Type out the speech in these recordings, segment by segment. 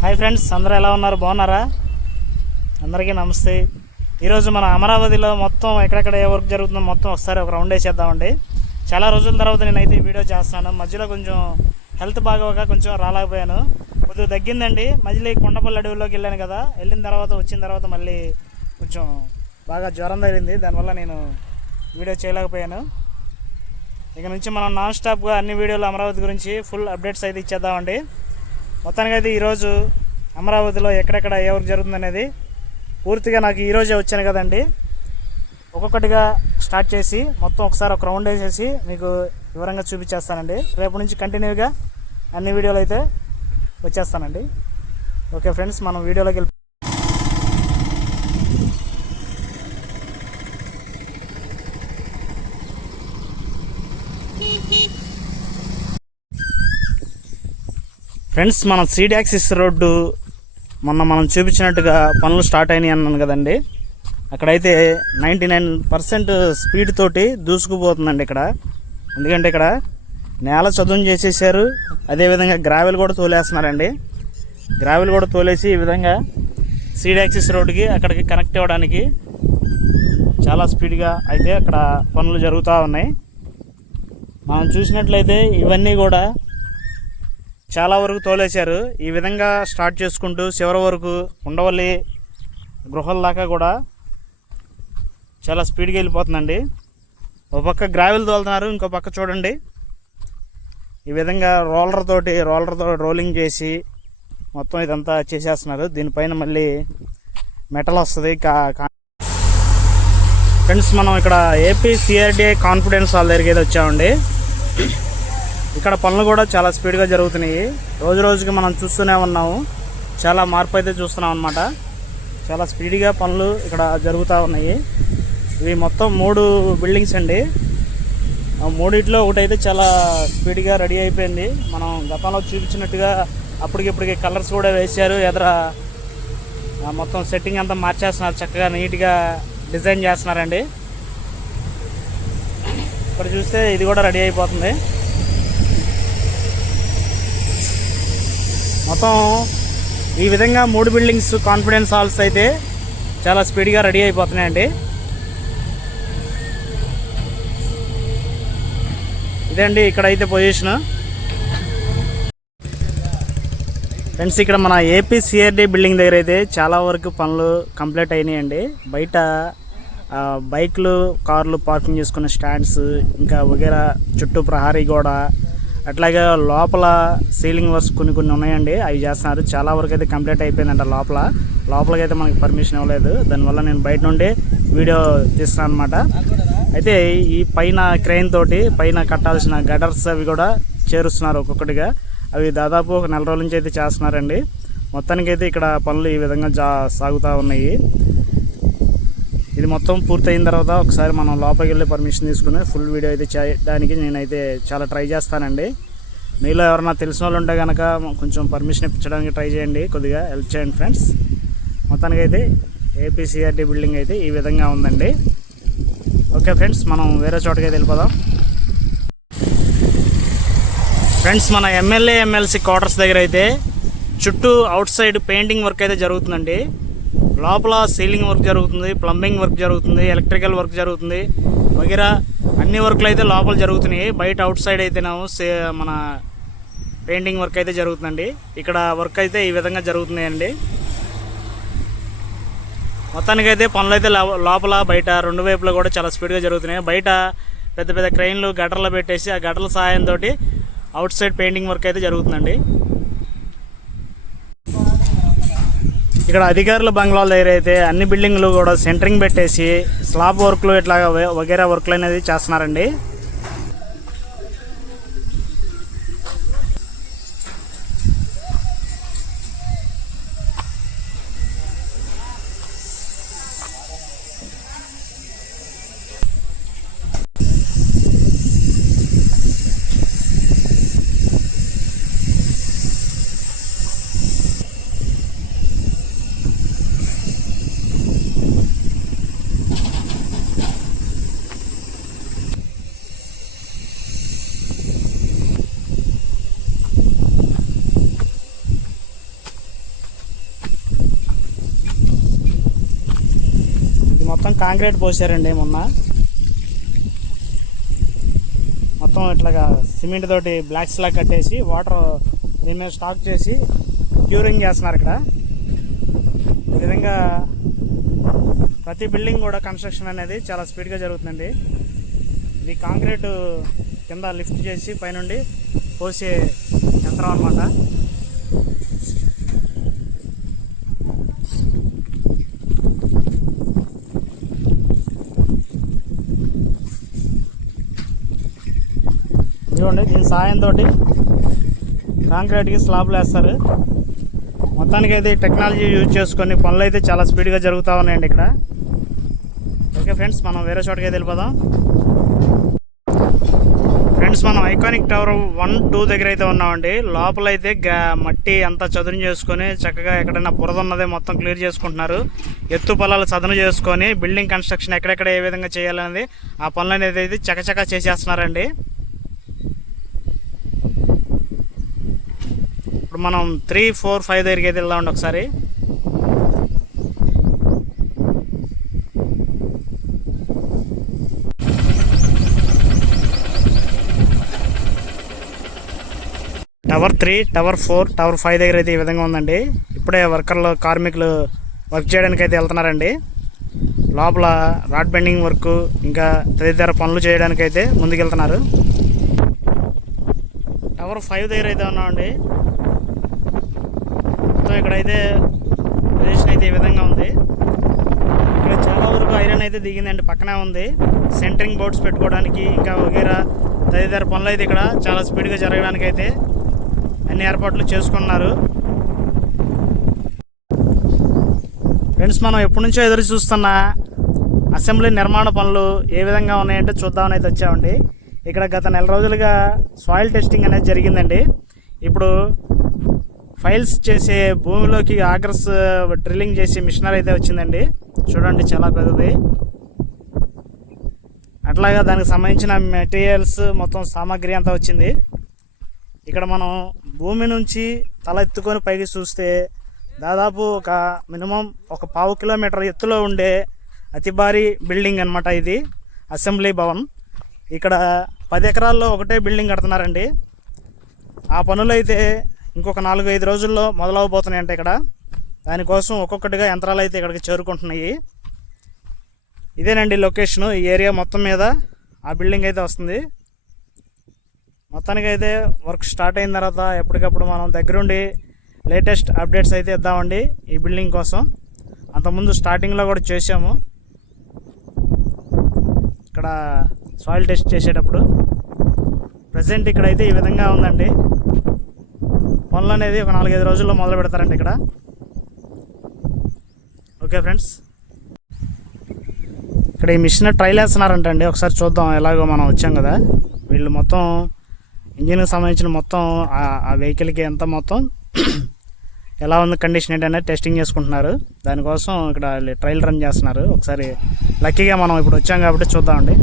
Hi friends, అందరూ ఎలా ఉన్నారు? బాగున్నారా? అందరికీ నమస్తే. ఈరోజు మన అమరావతిలో మొత్తం ఎక్కడెక్కడ ఏ వర్క్ జరుగుతుందో మొత్తం ఒకసారి ఒక రౌండ్ వేసేద్దామండి. చాలా రోజుల తర్వాత నేనైతే ఈ వీడియో చేస్తున్నాను. మధ్యలో కొంచెం హెల్త్ బాగోక కొంచెం రాలేకపోయాను. కొద్దిగా తగ్గిందండి. మధ్యలో కొండపల్లి అడవిలోకి వెళ్ళాను కదా, వెళ్ళిన తర్వాత వచ్చిన తర్వాత మళ్ళీ కొంచెం బాగా జ్వరం తగిలింది. దానివల్ల నేను వీడియో చేయలేకపోయాను. ఇక నుంచి మనం నాన్ స్టాప్గా అన్ని వీడియోలు అమరావతి గురించి ఫుల్ అప్డేట్స్ అయితే ఇచ్చేద్దామండి. మొత్తానికైతే ఈరోజు అమరావతిలో ఎక్కడెక్కడ ఏ వర్క్ జరుగుతుందనేది పూర్తిగా నాకు ఈరోజే వచ్చాను కదండి, ఒక్కొక్కటిగా స్టార్ట్ చేసి మొత్తం ఒకసారి ఒక రౌండ్ వేసేసి మీకు వివరంగా చూపించేస్తానండి. రేపు నుంచి కంటిన్యూగా అన్ని వీడియోలు అయితే వచ్చేస్తానండి. ఓకే ఫ్రెండ్స్, మనం వీడియోలోకి వెళ్ళి ఫ్రెండ్స్, మన సీడ్ యాక్సిస్ రోడ్డు మొన్న మనం చూపించినట్టుగా పనులు స్టార్ట్ అయినాయి అన్నాను కదండి. అక్కడైతే 99% స్పీడ్ తోటి దూసుకుపోతుందండి ఇక్కడ. ఎందుకంటే ఇక్కడ నేల చదును చేసేసారు, అదేవిధంగా గ్రావెల్ కూడా తోలేస్తున్నారండి. గ్రావెల్ కూడా తోలేసి ఈ విధంగా సీడ్ యాక్సిస్ రోడ్డుకి అక్కడికి కనెక్ట్ అవ్వడానికి చాలా స్పీడ్గా అయితే అక్కడ పనులు జరుగుతూ ఉన్నాయి. మనం చూసినట్లయితే ఇవన్నీ కూడా చాలా వరకు తోలేశారు. ఈ విధంగా స్టార్ట్ చేసుకుంటూ చివరి వరకు ఉండవల్లి గృహాల దాకా కూడా చాలా స్పీడ్గా వెళ్ళిపోతుందండి. ఒక పక్క గ్రావెల్ తోలుతున్నారు, ఇంకో పక్క చూడండి ఈ విధంగా రోలర్ తోటి రోలింగ్ చేసి మొత్తం ఇదంతా చేసేస్తున్నారు. దీనిపైన మళ్ళీ మెటల్ వస్తుంది. ఫ్రెండ్స్, మనం ఇక్కడ ఏపీ సిఆర్డిఐ కాన్ఫిడెన్స్ హాల్ దగ్గరికి అయితే వచ్చామండి. ఇక్కడ పనులు కూడా చాలా స్పీడ్గా జరుగుతున్నాయి. రోజు రోజుకి మనం చూస్తూనే ఉన్నాము, చాలా మార్పు అయితే చూస్తున్నాం అన్నమాట. చాలా స్పీడ్గా పనులు ఇక్కడ జరుగుతూ ఉన్నాయి. ఇవి మొత్తం 3 బిల్డింగ్స్ అండి. ఆ మూడిట్లో ఒకటైతే చాలా స్పీడ్గా రెడీ అయిపోయింది. మనం గతంలో చూపించినట్టుగా అప్పటికిప్పటికి కలర్స్ కూడా వేశారు. ఎదుర మొత్తం సెట్టింగ్ అంతా మార్చేస్తున్నారు, చక్కగా నీట్గా డిజైన్ చేస్తున్నారండి. ఇక్కడ చూస్తే ఇది కూడా రెడీ అయిపోతుంది. మొత్తం ఈ విధంగా 3 బిల్డింగ్స్ కాన్ఫిడెన్స్ హాల్స్ అయితే చాలా స్పీడ్గా రెడీ అయిపోతున్నాయండి. ఇదండి ఇక్కడైతే పొజిషన్. ఫ్రెండ్స్, ఇక్కడ మన ఏపీ సిఆర్డి బిల్డింగ్ దగ్గర అయితే చాలా వరకు పనులు కంప్లీట్ అయినాయండి. బయట బైక్లు కార్లు పార్కింగ్ చేసుకునే స్టాండ్స్, ఇంకా వగేరా చుట్టూ ప్రహారీ గోడ, అట్లాగే లోపల సీలింగ్ వర్క్స్ కొన్ని ఉన్నాయండి, అవి చేస్తున్నారు. చాలా వరకు అయితే కంప్లీట్ అయిపోయిందంట. లోపలికి అయితే మనకి పర్మిషన్ ఇవ్వలేదు. దానివల్ల నేను బయట నుండి వీడియో తీస్తాను అనమాట. అయితే ఈ పైన క్రెయిన్ తోటి పైన కట్టాల్సిన గడర్స్ అవి కూడా చేరుస్తున్నారు ఒక్కొక్కటిగా. అవి దాదాపు ఒక 4 రోజుల నుంచి అయితే చేస్తున్నారండి. మొత్తానికైతే ఇక్కడ పనులు ఈ విధంగా సాగుతూ ఉన్నాయి. ఇది మొత్తం పూర్తయిన తర్వాత ఒకసారి మనం లోపలికి వెళ్ళి పర్మిషన్ తీసుకుని ఫుల్ వీడియో అయితే చేయడానికి నేనైతే చాలా ట్రై చేస్తానండి. మీలో ఎవరన్నా తెలిసిన వాళ్ళు ఉంటే కనుక కొంచెం పర్మిషన్ ఇప్పించడానికి ట్రై చేయండి, కొద్దిగా హెల్ప్ చేయండి ఫ్రెండ్స్. మొత్తానికైతే ఏపీ సిఆర్డి బిల్డింగ్ అయితే ఈ విధంగా ఉందండి. ఓకే ఫ్రెండ్స్, మనం వేరే చోటకైతే వెళ్ళిపోదాం. ఫ్రెండ్స్, మన ఎమ్మెల్యే ఎమ్మెల్సీ క్వార్టర్స్ దగ్గర అయితే చుట్టూ అవుట్ సైడ్ పెయింటింగ్ వర్క్ అయితే జరుగుతుందండి. లోపల సీలింగ్ వర్క్ జరుగుతుంది, ప్లంబింగ్ వర్క్ జరుగుతుంది, ఎలక్ట్రికల్ వర్క్ జరుగుతుంది, వగేరా అన్ని వర్క్లు అయితే లోపల జరుగుతున్నాయి. బయట అవుట్ సైడ్ అయితేనేమో మన పెయింటింగ్ వర్క్ అయితే జరుగుతుందండి. ఇక్కడ వర్క్ అయితే ఈ విధంగా జరుగుతున్నాయండి. మొత్తానికైతే పనులు అయితే లోపల బయట 2 వైపులా కూడా చాలా స్పీడ్గా జరుగుతున్నాయి. బయట పెద్ద పెద్ద క్రెయిన్లు గటర్లు పెట్టేసి ఆ గటర్ల సహాయంతో అవుట్ సైడ్ పెయింటింగ్ వర్క్ అయితే జరుగుతుందండి. ఇక్కడ అధికారుల బంగ్లాల దగ్గర అయితే అన్ని బిల్డింగ్లు కూడా సెంటరింగ్ పెట్టేసి స్లాబ్ వర్క్లు ఇట్లా వగేరా వర్క్లు అనేది చేస్తున్నారండి. మొత్తం కాంక్రీట్ పోసారండి మొన్న. మొత్తం ఇట్లాగా సిమెంట్ తోటి బ్లాక్స్ లా కట్టేసి వాటర్ దీని మీద స్టాక్ చేసి క్యూరింగ్ చేస్తున్నారు ఇక్కడ. ఈ విధంగా ప్రతి బిల్డింగ్ కూడా కన్స్ట్రక్షన్ అనేది చాలా స్పీడ్గా జరుగుతుందండి. ఇది కాంక్రీట్ కింద లిఫ్ట్ చేసి పైనుండి పోసే యంత్రం అన్నమాట. చూడండి, దీని సాయంతో కాంక్రీట్కి స్లాబ్లు వేస్తారు. మొత్తానికి అయితే టెక్నాలజీ యూజ్ చేసుకొని పనులు అయితే చాలా స్పీడ్గా జరుగుతూ ఉన్నాయండి ఇక్కడ. ఓకే ఫ్రెండ్స్, మనం వేరే చోటకి అయితే వెళ్ళిపోదాం. ఫ్రెండ్స్, మనం ఐకానిక్ టవర్ 1, 2 దగ్గర అయితే ఉన్నామండి. లోపల అయితే మట్టి అంతా చదును చేసుకొని చక్కగా ఎక్కడైనా బురద ఉన్నదే మొత్తం క్లియర్ చేసుకుంటున్నారు. ఎత్తు పొలాలు చదును చేసుకొని బిల్డింగ్ కన్స్ట్రక్షన్ ఎక్కడెక్కడ ఏ విధంగా చేయాలనేది ఆ పనులు అనేది అయితే చకచకా చేసేస్తున్నారండి. ఇప్పుడు మనం 3, 4, 5 దగ్గరికి అయితే వెళ్దామండి ఒకసారి. టవర్ 3, టవర్ 4, టవర్ 5 దగ్గర అయితే ఈ విధంగా ఉందండి. ఇప్పుడే కార్మికులు వర్క్ చేయడానికి అయితే వెళ్తున్నారండి. లోపల రాడ్ బెండింగ్ వర్క్ ఇంకా తదితర పనులు చేయడానికి అయితే ముందుకెళ్తున్నారు. టవర్ 5 దగ్గర అయితే ఉన్నామండి. మొత్తం ఇక్కడైతే పొజిషన్ అయితే ఈ విధంగా ఉంది. ఇక్కడ చాలా వరకు ఐరన్ అయితే దిగిందండి, పక్కనే ఉంది. సెంటరింగ్ బోర్డ్స్ పెట్టుకోవడానికి ఇంకా వగేరా తదితర పనులు అయితే ఇక్కడ చాలా స్పీడ్గా జరగడానికి అయితే అన్ని ఏర్పాట్లు చేసుకున్నారు. ఫ్రెండ్స్, మనం ఎప్పటి నుంచో ఎదురు చూస్తున్న అసెంబ్లీ నిర్మాణ పనులు ఏ విధంగా ఉన్నాయంటే చూద్దామని అయితే వచ్చామండి. ఇక్కడ గత నెల రోజులుగా సాయిల్ టెస్టింగ్ అనేది జరిగిందండి. ఇప్పుడు ఫైల్స్ చేసే భూమిలోకి ఆగ్రస్ డ్రిల్లింగ్ చేసే మిషనరీ అయితే వచ్చిందండి. చూడండి, చాలా పెద్దది. అట్లాగా దానికి సంబంధించిన మెటీరియల్స్ మొత్తం సామాగ్రి అంతా వచ్చింది. ఇక్కడ మనం భూమి నుంచి తల ఎత్తుకొని పైకి చూస్తే దాదాపు ఒక మినిమం ఒక 1/2 కిలోమీటర్ ఎత్తులో ఉండే అతి భారీ బిల్డింగ్ అనమాట ఇది, అసెంబ్లీ భవన్. ఇక్కడ 10 ఎకరాల్లో ఒకటే బిల్డింగ్ కడుతున్నారండి. ఆ పనులు అయితే ఇంకొక 4-5 రోజుల్లో మొదలవబోతున్నాయంట ఇక్కడ. దానికోసం ఒక్కొక్కటిగా యంత్రాలు అయితే ఇక్కడికి చేరుకుంటున్నాయి. ఇదేనండి లొకేషను. ఈ ఏరియా మొత్తం మీద ఆ బిల్డింగ్ అయితే వస్తుంది. మొత్తానికి అయితే వర్క్ స్టార్ట్ అయిన తర్వాత ఎప్పటికప్పుడు మనం దగ్గరుండి లేటెస్ట్ అప్డేట్స్ అయితే ఇద్దామండి ఈ బిల్డింగ్ కోసం. అంతకుముందు స్టార్టింగ్లో కూడా చేసాము ఇక్కడ సాయిల్ టెస్ట్ చేసేటప్పుడు. ప్రజెంట్ ఇక్కడైతే ఈ విధంగా ఉందండి. పనులు అనేది ఒక 4-5 రోజుల్లో మొదలు పెడతారండి ఇక్కడ. ఓకే ఫ్రెండ్స్, ఇక్కడ ఈ మిషన్ ట్రైల్ వేస్తున్నారంటండి. ఒకసారి చూద్దాం. ఎలాగో మనం వచ్చాం కదా, వీళ్ళు మొత్తం ఇంజిన్కి సంబంధించిన మొత్తం ఆ వెహికల్కి ఎంత మొత్తం ఎలా ఉంది కండిషన్ ఏంటనేది టెస్టింగ్ చేసుకుంటున్నారు. దానికోసం ఇక్కడ ట్రయల్ రన్ చేస్తున్నారు. ఒకసారి లక్కీగా మనం ఇప్పుడు వచ్చాం కాబట్టి చూద్దామండి.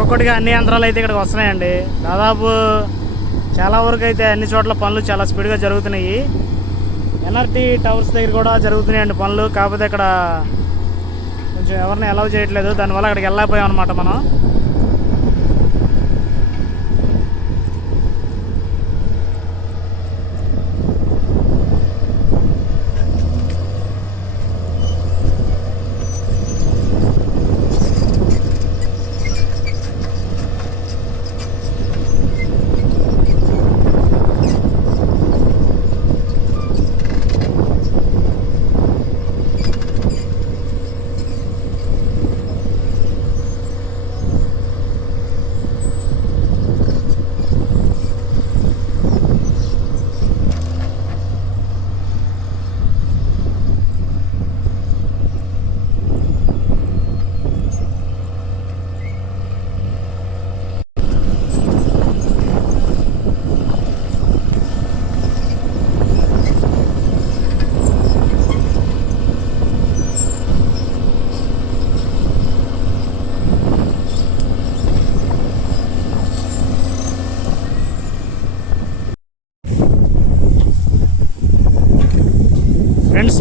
ఒక్కొక్కటిగా అన్ని యంత్రాలు అయితే ఇక్కడికి వస్తున్నాయండి. దాదాపు చాలా వరకు అయితే అన్ని చోట్ల పనులు చాలా స్పీడ్గా జరుగుతున్నాయి. ఎన్ఆర్టీ టవర్స్ దగ్గర కూడా జరుగుతున్నాయండి పనులు. కాకపోతే ఇక్కడ కొంచెం ఎవరిని అలౌ చేయట్లేదు, దానివల్ల అక్కడికి వెళ్ళకపోయాం అనమాట మనం.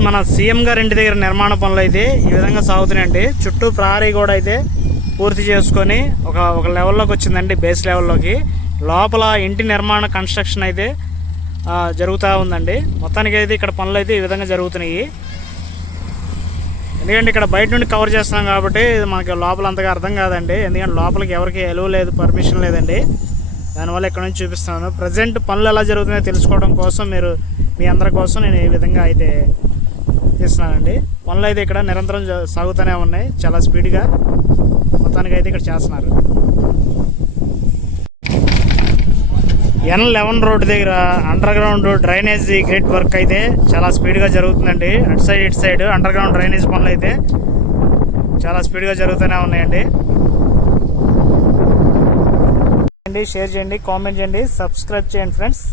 మన సీఎం గారి ఇంటి దగ్గర నిర్మాణ పనులు అయితే ఈ విధంగా సాగుతున్నాయండి. చుట్టూ ప్రహరీ కూడా అయితే పూర్తి చేసుకొని ఒక లెవెల్లోకి వచ్చిందండి, బేస్ లెవెల్లోకి. లోపల ఇంటి నిర్మాణ కన్స్ట్రక్షన్ అయితే జరుగుతూ ఉందండి. మొత్తానికి అయితే ఇక్కడ పనులు అయితే ఈ విధంగా జరుగుతున్నాయి. ఎందుకంటే ఇక్కడ బయట నుండి కవర్ చేస్తున్నాం కాబట్టి మనకి లోపల అంతగా అర్థం కాదండి. ఎందుకంటే లోపలికి ఎవరికి ఎలువ లేదు, పర్మిషన్ లేదండి. దానివల్ల ఇక్కడ నుంచి చూపిస్తున్నాను. ప్రజెంట్ పనులు ఎలా జరుగుతున్నాయో తెలుసుకోవడం కోసం మీ అందరి కోసం నేను ఈ విధంగా అయితే తీస్తున్నానండి. పనులు అయితే ఇక్కడ నిరంతరం సాగుతూనే ఉన్నాయి, చాలా స్పీడ్గా. మొత్తానికి అయితే ఇక్కడ చేస్తున్నారు. N11 రోడ్డు దగ్గర under ground drainage grid work అయితే చాలా స్పీడ్గా జరుగుతుందండి. అటు సైడ్ ఇటు సైడ్ అండర్ గ్రౌండ్ డ్రైనేజ్ పనులు అయితే చాలా స్పీడ్గా జరుగుతూనే ఉన్నాయండి. షేర్ చేయండి, కామెంట్ చేయండి, సబ్స్క్రైబ్ చేయండి ఫ్రెండ్స్.